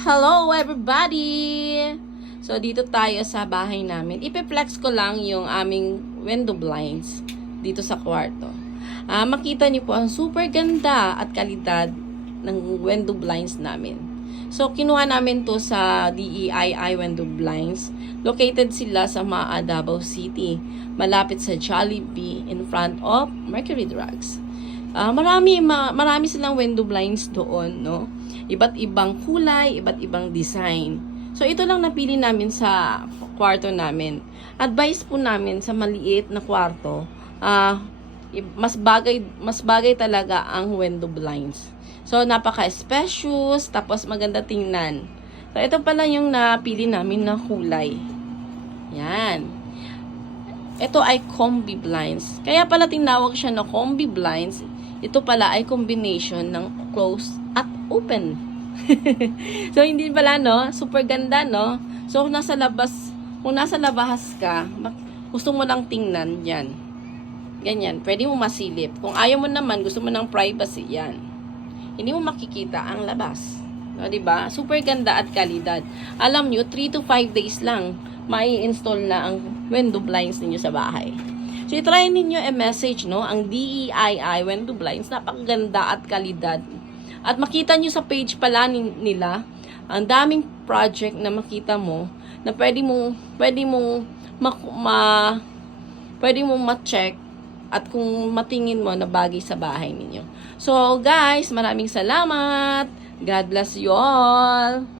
Hello everybody! So dito tayo sa bahay namin. Ipe-flex ko lang yung aming window blinds dito sa kwarto. Makita niyo po ang super ganda at kalidad ng window blinds namin. So kinuha namin to sa DEII Window Blinds. Located sila sa Maa, Davao City. Malapit sa Jollibee in front of Mercury Drugs. Marami silang window blinds doon, no? Iba't ibang kulay, iba't ibang design. So, ito lang napili namin sa kwarto namin. Advice po namin sa maliit na kwarto, mas bagay talaga ang window blinds. So, napaka-spacious, tapos maganda tingnan. So, ito pala yung napili namin na kulay. Yan. Ito ay combi blinds. Kaya pala tinawag siya na combi blinds. Ito pala ay combination ng close at open. So, hindi pala, no? Super ganda, no? So, kung nasa labas ka, gusto mo lang tingnan, yan. Ganyan. Pwede mo masilip. Kung ayaw mo naman, gusto mo ng privacy, yan. Hindi mo makikita ang labas. No, diba? Super ganda at kalidad. Alam nyo, 3 to 5 days lang, mai-install na ang window blinds ninyo sa bahay. So, i-try ninyo i-message, no? Ang DEII window blinds, napakaganda at kalidad. At makita nyo sa page pala nila, ang daming project na makita mo, na pwede mong ma-check at kung matingin mo na bagay sa bahay ninyo. So, guys, maraming salamat. God bless you all.